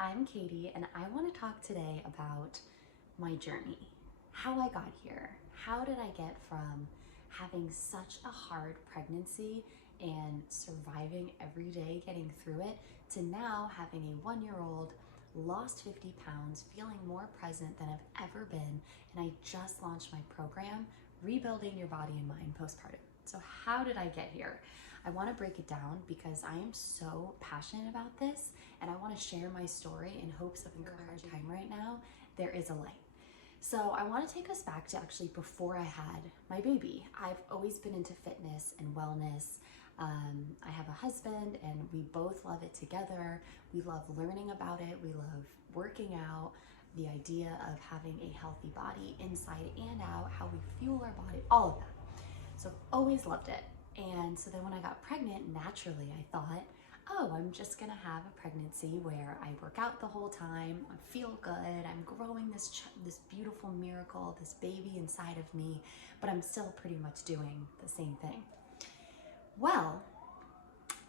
I'm Katie, and I want to talk today about my journey, how I got here. How did I get from having such a hard pregnancy and surviving every day, getting through it, to now having a 1-year-old, lost 50 pounds, feeling more present than I've ever been, and I just launched my program, Rebuilding Your Body and Mind Postpartum. So how did I get here? I want to break it down because I am so passionate about this and I want to share my story in hopes of encouraging time right now. There is a light. So I want to take us back to actually before I had my baby. I've always been into fitness and wellness. I have a husband and we both love it together. We love learning about it. We love working out, the idea of having a healthy body inside and out, how we fuel our body, all of that. So I've always loved it. And so then when I got pregnant, naturally I thought, oh, I'm just gonna have a pregnancy where I work out the whole time, I feel good, I'm growing this beautiful miracle, this baby inside of me, but I'm still pretty much doing the same thing. Well,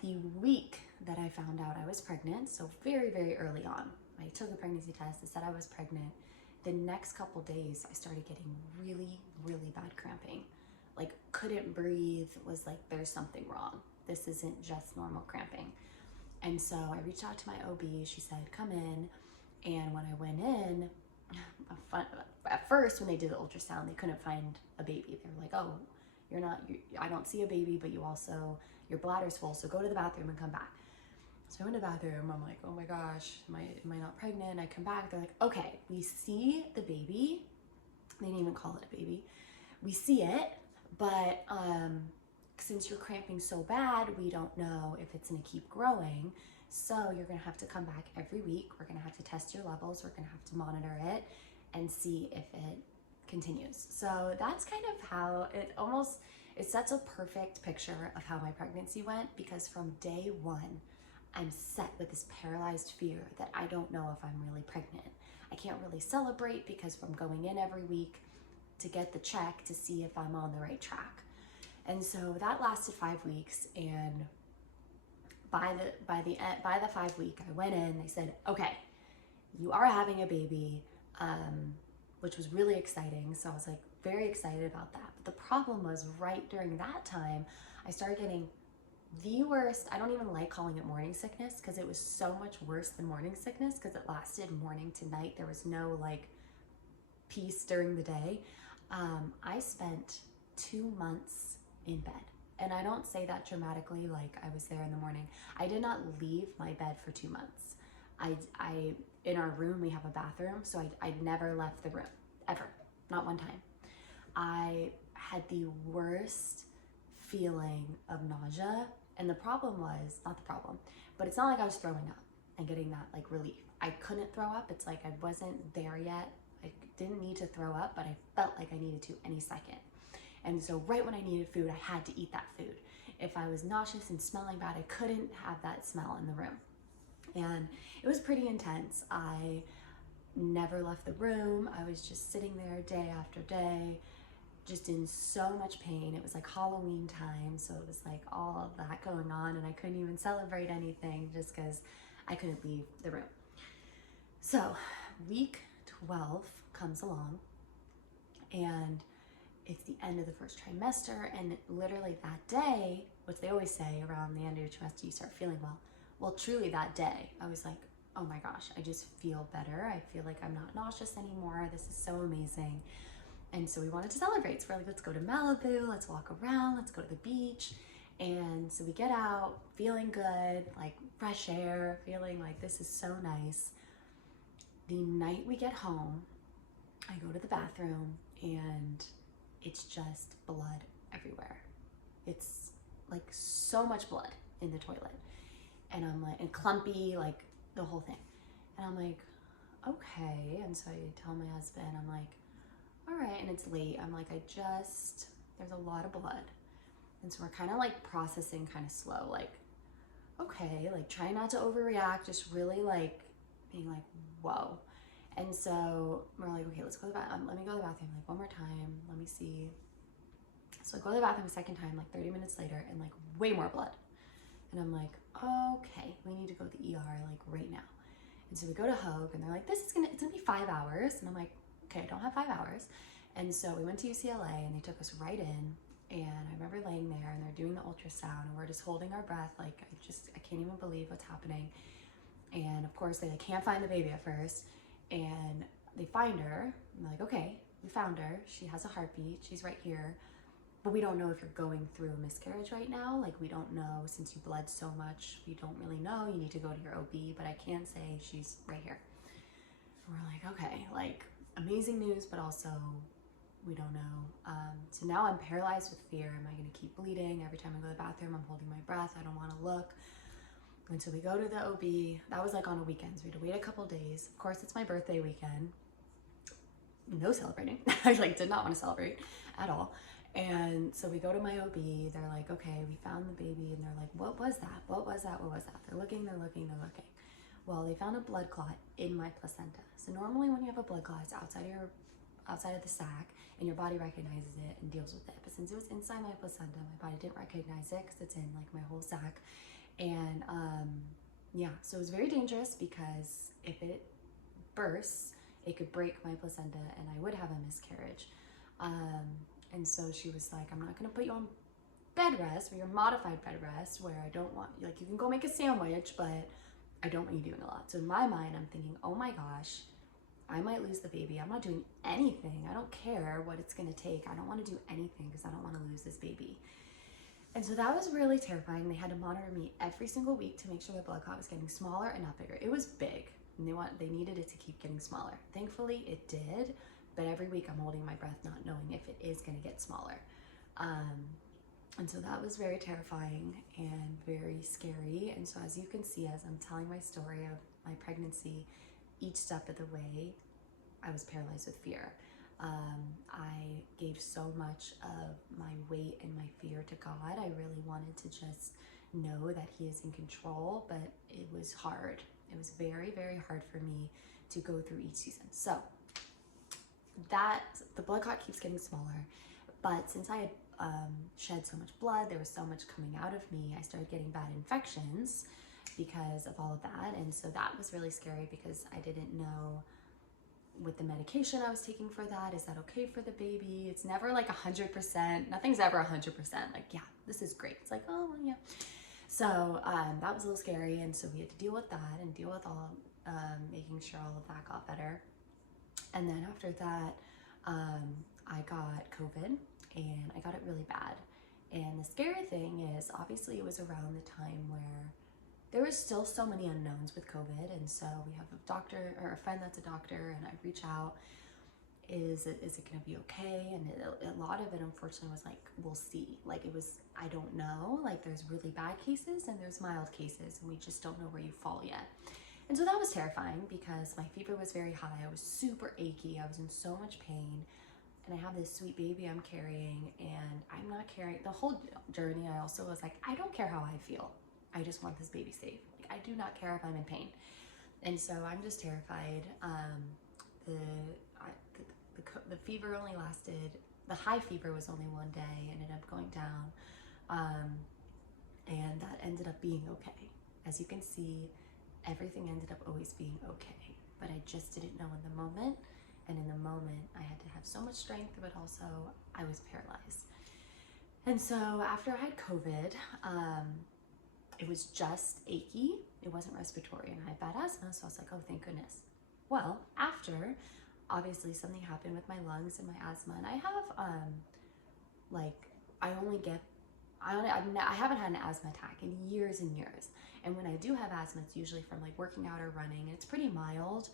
the week that I found out I was pregnant, so very, very early on, I took a pregnancy test, it said I was pregnant. The next couple days, I started getting really, really bad cramping. Like couldn't breathe, was like, there's something wrong. This isn't just normal cramping. And so I reached out to my OB, she said, come in. And when I went in, at first when they did the ultrasound, they couldn't find a baby. They were like, oh, I don't see a baby, but your bladder's full, so go to the bathroom and come back. So I went to the bathroom, I'm like, oh my gosh, am I not pregnant? I come back, they're like, okay, we see the baby. They didn't even call it a baby. We see it, but since you're cramping so bad, we don't know if it's gonna keep growing. So you're gonna have to come back every week. We're gonna have to test your levels. We're gonna have to monitor it and see if it continues. So that's kind of how it sets a perfect picture of how my pregnancy went, because from day one, I'm set with this paralyzed fear that I don't know if I'm really pregnant. I can't really celebrate because I'm going in every week to get the check to see if I'm on the right track. And so that lasted 5 weeks, and by the 5 week, I went in, they said, okay, you are having a baby, which was really exciting. So I was like very excited about that. But the problem was right during that time, I started getting the worst, I don't even like calling it morning sickness because it was so much worse than morning sickness because it lasted morning to night. There was no like peace during the day. I spent 2 months in bed. And I don't say that dramatically, like I was there in the morning. I did not leave my bed for 2 months. In our room, we have a bathroom, so I never left the room, ever, not one time. I had the worst feeling of nausea, and the problem was, not the problem, but it's not like I was throwing up and getting that like relief. I couldn't throw up, it's like I wasn't there yet. I didn't need to throw up, but I felt like I needed to any second. And so right when I needed food, I had to eat that food. If I was nauseous and smelling bad, I couldn't have that smell in the room. And it was pretty intense. I never left the room. I was just sitting there day after day, just in so much pain. It was like Halloween time, so it was like all of that going on, and I couldn't even celebrate anything just because I couldn't leave the room. So week 12 comes along, and it's the end of the first trimester, and literally that day, which they always say around the end of your trimester you start feeling well. Well, truly that day, I was like, oh my gosh, I just feel better. I feel like I'm not nauseous anymore. This is so amazing. And so we wanted to celebrate. So we're like, let's go to Malibu, let's walk around, let's go to the beach. And so we get out, feeling good, like fresh air, feeling like this is so nice. The night we get home, I go to the bathroom and it's just blood everywhere. It's like so much blood in the toilet. And I'm like, and clumpy, like the whole thing. And I'm like, okay. And so I tell my husband, I'm like, all right, and it's late. I'm like, there's a lot of blood. And so we're kind of like processing kind of slow, like, okay, like try not to overreact, just really like being like, whoa. And so we're like, okay, let's go to the bathroom. Let me go to the bathroom like one more time. Let me see. So I go to the bathroom a second time, like 30 minutes later, and like way more blood. And I'm like, okay, we need to go to the ER like right now. And so we go to Hogue and they're like, it's gonna be 5 hours. And I'm like, okay, I don't have 5 hours. And so we went to UCLA and they took us right in. And I remember laying there and they're doing the ultrasound and we're just holding our breath. Like, I can't even believe what's happening. And of course they can't find the baby at first. And they find her. I'm like, okay, we found her. She has a heartbeat. She's right here. But we don't know if you're going through a miscarriage right now. Like, we don't know, since you bled so much, we don't really know. You need to go to your OB, but I can say she's right here. And we're like, okay, like, amazing news, but also we don't know. So now I'm paralyzed with fear. Am I gonna keep bleeding? Every time I go to the bathroom, I'm holding my breath. I don't wanna look. And so we go to the OB. That was like on a weekend, so we had to wait a couple days. Of course, it's my birthday weekend. No celebrating. I like did not want to celebrate at all. And so we go to my OB. They're like, okay, we found the baby. And they're like, what was that? What was that? What was that? They're looking. Well, they found a blood clot in my placenta. So normally when you have a blood clot, it's outside of the sac, and your body recognizes it and deals with it. But since it was inside my placenta, my body didn't recognize it because it's in like my whole sac. And yeah, so it was very dangerous because if it bursts, it could break my placenta and I would have a miscarriage. And so she was like, I'm not gonna put you on bed rest or your modified bed rest where I don't want, like, you can go make a sandwich, but I don't want you doing a lot. So in my mind, I'm thinking, oh my gosh, I might lose the baby. I'm not doing anything. I don't care what it's gonna take. I don't wanna do anything because I don't wanna lose this baby. And so that was really terrifying. They had to monitor me every single week to make sure the blood clot was getting smaller and not bigger. It was big, and they needed it to keep getting smaller. Thankfully, it did, but every week I'm holding my breath, not knowing if it is gonna get smaller. And so that was very terrifying and very scary. And so as you can see, as I'm telling my story of my pregnancy, each step of the way, I was paralyzed with fear. I gave so much of my weight and my fear to God. I really wanted to just know that He is in control, but it was hard. It was very, very hard for me to go through each season. So the blood clot keeps getting smaller, but since I had shed so much blood, there was so much coming out of me, I started getting bad infections because of all of that. And so that was really scary because I didn't know with the medication I was taking for that, is that okay for the baby? It's never like 100%. Nothing's ever 100%. Like, yeah, this is great. It's like, oh, well, yeah. So that was a little scary. And so we had to deal with that and deal with all, making sure all of that got better. And then after that, I got COVID and I got it really bad. And the scary thing is, obviously it was around the time where there was still so many unknowns with COVID. And so we have a doctor or a friend that's a doctor, and I reach out, is it gonna be okay? And a lot of it, unfortunately, was like, we'll see. Like, it was, I don't know. Like, there's really bad cases and there's mild cases, and we just don't know where you fall yet. And so that was terrifying because my fever was very high. I was super achy. I was in so much pain. And I have this sweet baby I'm carrying, and I'm not carrying, the whole journey I also was like, I don't care how I feel. I just want this baby safe. Like, I do not care if I'm in pain. And so I'm just terrified. The fever only lasted, the high fever was only one day, ended up going down. And that ended up being okay. As you can see, everything ended up always being okay. But I just didn't know in the moment. And in the moment, I had to have so much strength, but also I was paralyzed. And so after I had COVID, it was just achy. It wasn't respiratory, and I had bad asthma, so I was like, oh, thank goodness. Well, after, obviously something happened with my lungs and my asthma, and I have, I haven't had an asthma attack in years and years. And when I do have asthma, it's usually from like working out or running, and it's pretty mild.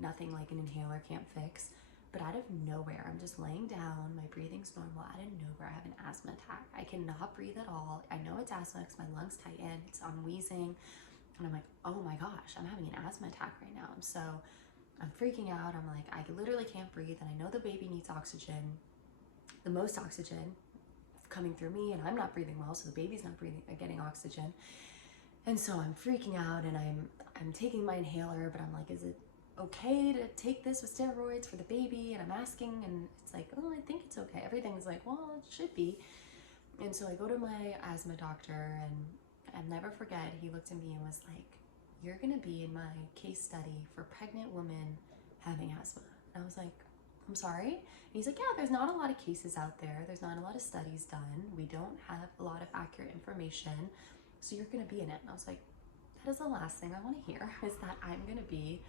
Nothing like an inhaler can't fix. But out of nowhere, I'm just laying down, my breathing's normal, out of nowhere I have an asthma attack. I cannot breathe at all. I know it's asthma because my lungs tighten, I'm wheezing, and I'm like, oh my gosh, I'm having an asthma attack right now. So I'm freaking out. I'm like, I literally can't breathe, and I know the baby needs oxygen, the most oxygen coming through me, and I'm not breathing well, so the baby's not getting oxygen. And so I'm freaking out, and I'm taking my inhaler, but I'm like, is it okay to take this with steroids for the baby? And I'm asking, and it's like, oh, I think it's okay. Everything's like, well, it should be. And so I go to my asthma doctor, and I'll never forget, he looked at me and was like, you're gonna be in my case study for pregnant women having asthma. And I was like, I'm sorry? And he's like, yeah, there's not a lot of cases out there. There's not a lot of studies done. We don't have a lot of accurate information. So you're gonna be in it. And I was like, that is the last thing I wanna hear, is that I'm gonna be,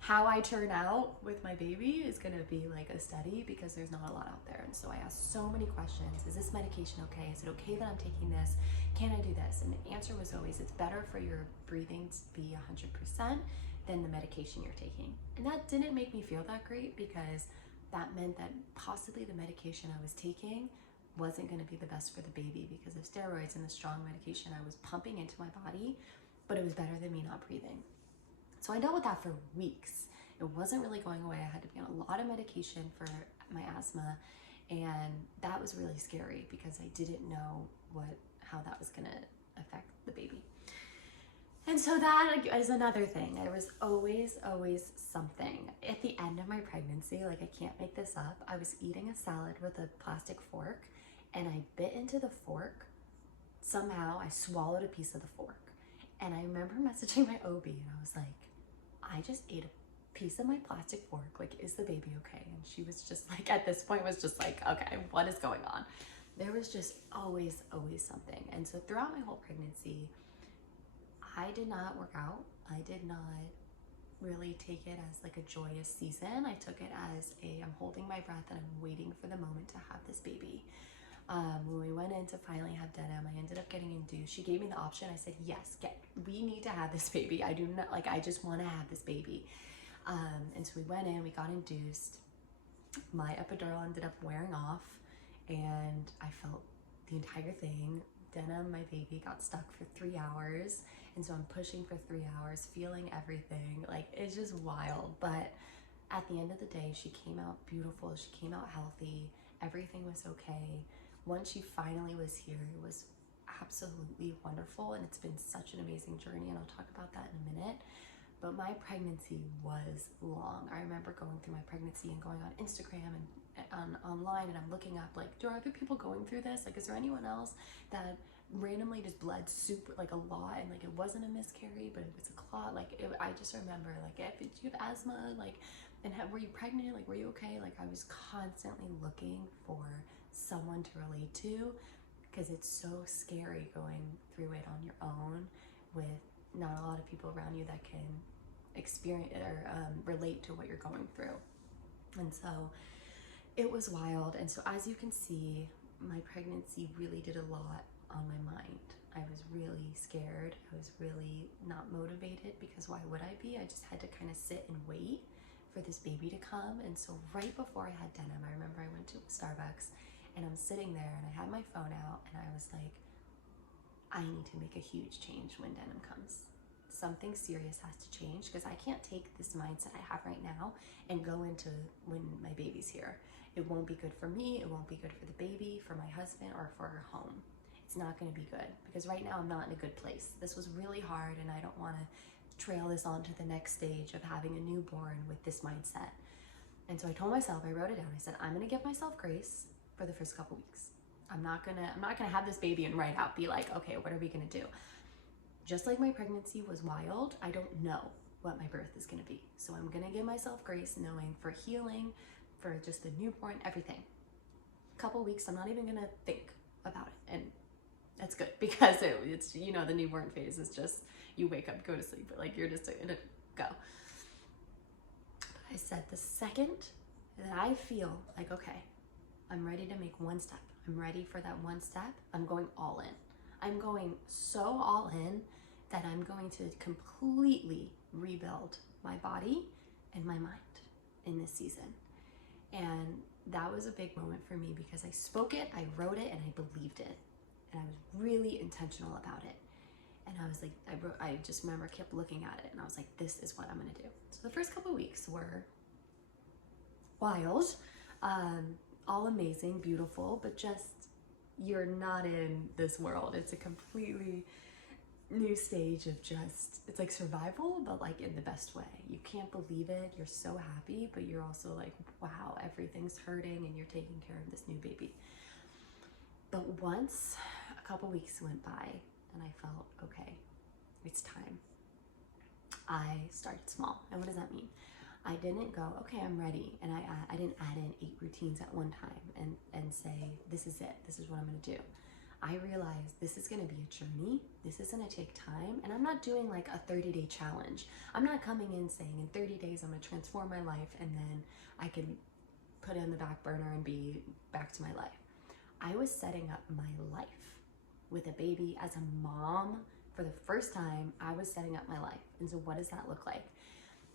how I turn out with my baby is gonna be like a study, because there's not a lot out there. And so I asked so many questions. Is this medication okay? Is it okay that I'm taking this? Can I do this? And the answer was always, it's better for your breathing to be 100% than the medication you're taking. And that didn't make me feel that great, because that meant that possibly the medication I was taking wasn't gonna be the best for the baby because of steroids and the strong medication I was pumping into my body, but it was better than me not breathing. So I dealt with that for weeks. It wasn't really going away. I had to be on a lot of medication for my asthma, and that was really scary because I didn't know how that was gonna affect the baby. And so that is another thing. There was always something. At the end of my pregnancy, like, I can't make this up, I was eating a salad with a plastic fork, and I bit into the fork. Somehow I swallowed a piece of the fork. And I remember messaging my OB, and I was like, I just ate a piece of my plastic fork. Like, is the baby okay? And she was just like, at this point was just like, okay, what is going on? There was just always something. And so throughout my whole pregnancy, I did not work out. I did not really take it as like a joyous season. I took it as I'm holding my breath and I'm waiting for the moment to have this baby. When we went in to finally have denim, I ended up getting induced. She gave me the option. I said, yes, we need to have this baby. I do not, like, I just want to have this baby. And so we went in, we got induced. My epidural ended up wearing off, and I felt the entire thing. Denim, my baby, got stuck for 3 hours. And so I'm pushing for 3 hours, feeling everything. Like, it's just wild. But at the end of the day, she came out beautiful. She came out healthy. Everything was okay. Once she finally was here, it was absolutely wonderful, and it's been such an amazing journey, and I'll talk about that in a minute. But my pregnancy was long. I remember going through my pregnancy and going on Instagram and online, and I'm looking up, like, do other people going through this? Like, is there anyone else that randomly just bled super, like, a lot, and like it wasn't a miscarry, but it was a clot? Like, I just remember, like, do you have asthma? Like, and were you pregnant? Like, were you okay? Like, I was constantly looking for someone to relate to, because it's so scary going through it on your own with not a lot of people around you that can experience or relate to what you're going through. And so it was wild. And so as you can see, my pregnancy really did a lot on my mind. I was really scared. I was really not motivated, because why would I be? I just had to kind of sit and wait for this baby to come. And so right before I had denim, I remember I went to Starbucks, and I'm sitting there, and I had my phone out, and I was like, I need to make a huge change when denim comes. Something serious has to change, because I can't take this mindset I have right now and go into when my baby's here. It won't be good for me. It won't be good for the baby, for my husband, or for our home. It's not going to be good, because right now I'm not in a good place. This was really hard, and I don't want to trail this on to the next stage of having a newborn with this mindset. And so I told myself, I wrote it down. I said, I'm going to give myself grace for the first couple weeks. I'm not gonna have this baby and right out be like, okay, what are we gonna do? Just like my pregnancy was wild, I don't know what my birth is gonna be. So I'm gonna give myself grace, knowing for healing, for just the newborn, everything. A couple weeks, I'm not even gonna think about it. And that's good, because it's, you know, the newborn phase is just, you wake up, go to sleep, but like, you're just gonna go. But I said, the second that I feel like, okay, I'm ready to make one step, I'm ready for that one step, I'm going all in. I'm going so all in that I'm going to completely rebuild my body and my mind in this season. And that was a big moment for me, because I spoke it, I wrote it, and I believed it. And I was really intentional about it. And I was like, I just remember kept looking at it, and I was like, this is what I'm gonna do. So the first couple of weeks were wild. All amazing, beautiful, but just, you're not in this world. It's a completely new stage of just, it's like survival, but like in the best way. You can't believe it. You're so happy, but you're also like, wow, everything's hurting, and you're taking care of this new baby. But once a couple weeks went by, and I felt, okay, it's time. I started small. And what does that mean? I didn't go, okay, I'm ready. And I didn't add in 8 routines at one time and say, this is it. This is what I'm going to do. I realized this is going to be a journey. This is going to take time. And I'm not doing like a 30-day challenge. I'm not coming in saying in 30 days, I'm going to transform my life and then I can put it in the back burner and be back to my life. I was setting up my life with a baby as a mom. For the first time, I was setting up my life. And so what does that look like?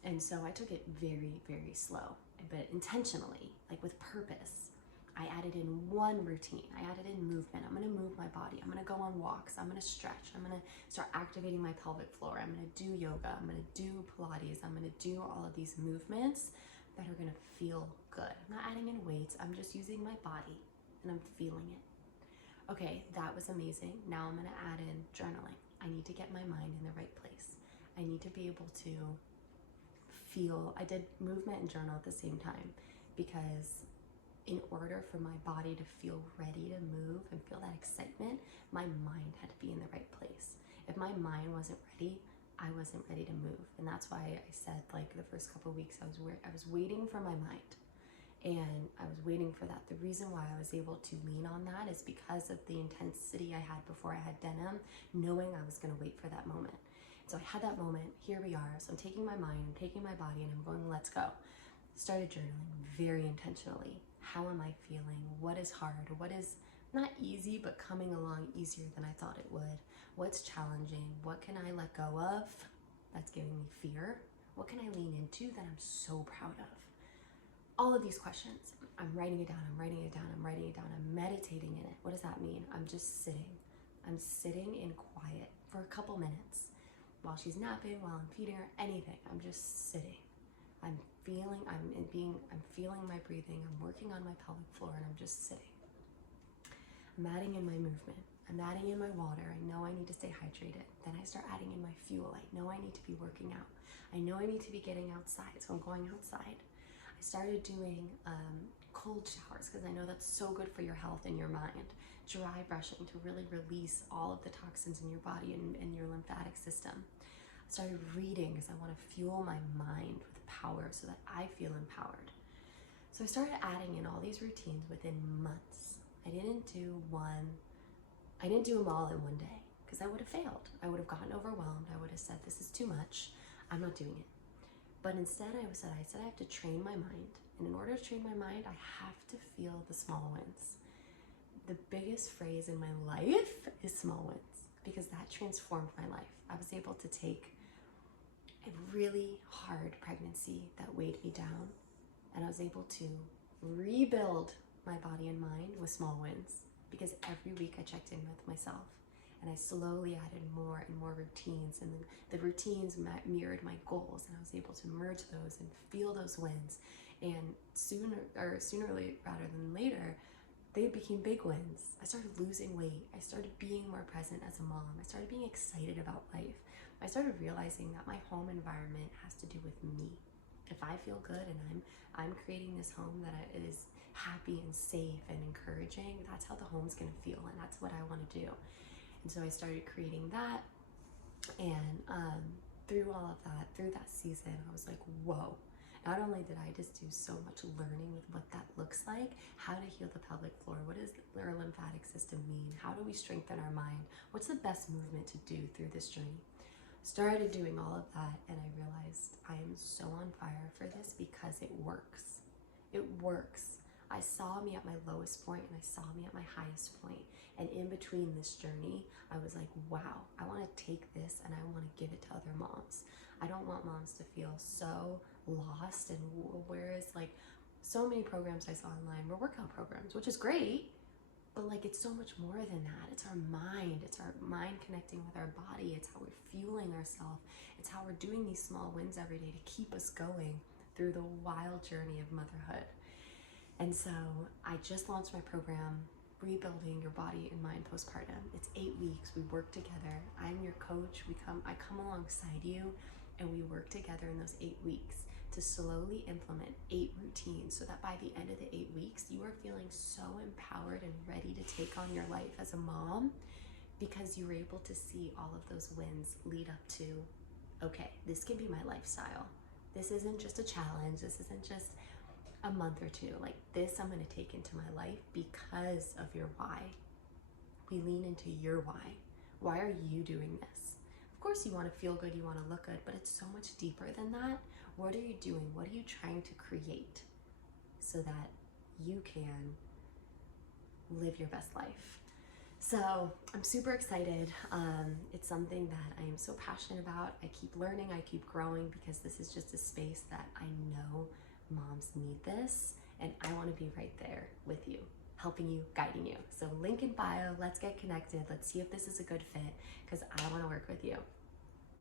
And so I took it very, very slow, but intentionally, like with purpose. I added in one routine. I added in movement. I'm gonna move my body. I'm gonna go on walks. I'm gonna stretch. I'm gonna start activating my pelvic floor. I'm gonna do yoga. I'm gonna do Pilates. I'm gonna do all of these movements that are gonna feel good. I'm not adding in weights. I'm just using my body and I'm feeling it. Okay, that was amazing. Now I'm gonna add in journaling. I need to get my mind in the right place. I need to be able to feel. I did movement and journal at the same time because in order for my body to feel ready to move and feel that excitement, my mind had to be in the right place. If my mind wasn't ready, I wasn't ready to move. And that's why I said like the first couple of weeks I was waiting for my mind. And I was waiting for that. The reason why I was able to lean on that is because of the intensity I had before I had denim, knowing I was going to wait for that moment. So I had that moment, here we are. So I'm taking my mind, I'm taking my body, and I'm going, let's go. Started journaling very intentionally. How am I feeling? What is hard? What is not easy, but coming along easier than I thought it would? What's challenging? What can I let go of that's giving me fear? What can I lean into that I'm so proud of? All of these questions, I'm writing it down, I'm writing it down, I'm writing it down, I'm meditating in it. What does that mean? I'm just sitting. I'm sitting in quiet for a couple minutes while she's napping, while I'm feeding her, anything. I'm just sitting. I'm feeling my breathing. I'm working on my pelvic floor and I'm just sitting. I'm adding in my movement. I'm adding in my water. I know I need to stay hydrated. Then I start adding in my fuel. I know I need to be working out. I know I need to be getting outside, so I'm going outside. I started doing cold showers because I know that's so good for your health and your mind. Dry brushing to really release all of the toxins in your body and your lymphatic system. I started reading because I want to fuel my mind with power so that I feel empowered. So I started adding in all these routines within months. I didn't do them all in one day because I would have failed. I would have gotten overwhelmed. I would have said, this is too much. I'm not doing it. But instead I said I have to train my mind. And in order to train my mind, I have to feel the small wins. The biggest phrase in my life is small wins because that transformed my life. I was able to take a really hard pregnancy that weighed me down, and I was able to rebuild my body and mind with small wins because every week I checked in with myself and I slowly added more and more routines, and the routines mirrored my goals, and I was able to merge those and feel those wins, and sooner rather than later they became big wins. I started losing weight. I started being more present as a mom. I started being excited about life. I started realizing that my home environment has to do with me. If I feel good and I'm creating this home that is happy and safe and encouraging, that's how the home's gonna feel, and that's what I want to do. And so I started creating that, and through that season, I was like, whoa. Not only did I just do so much learning with what that looks like, how to heal the pelvic floor, what does our lymphatic system mean, how do we strengthen our mind, what's the best movement to do through this journey. Started doing all of that, and I realized I am so on fire for this because it works. It works. I saw me at my lowest point and I saw me at my highest point. And in between this journey, I was like, wow, I want to take this and I want to give it to other moms. I don't want moms to feel so lost, and whereas like so many programs I saw online were workout programs, which is great, but like it's so much more than that. It's our mind connecting with our body. It's how we're fueling ourselves. It's how we're doing these small wins every day to keep us going through the wild journey of motherhood. And so I just launched my program, Rebuilding Your Body and Mind Postpartum. It's 8 weeks. We work together. I'm your coach. I come alongside you, and we work together in those 8 weeks to slowly implement 8 routines so that by the end of the 8 weeks, you are feeling so empowered and ready to take on your life as a mom because you were able to see all of those wins lead up to okay, this can be my lifestyle. This isn't just a challenge. This isn't just a month or two. Like this, I'm going to take into my life because of your why. We lean into your why. Why are you doing this? Of course, you want to feel good, you want to look good, but it's so much deeper than that. What are you doing? What are you trying to create so that you can live your best life? So I'm super excited. It's something that I am so passionate about. I keep learning, I keep growing, because this is just a space that I know moms need this, and I want to be right there with you, helping you, guiding you. So link in bio, let's get connected. Let's see if this is a good fit, because I want to work with you.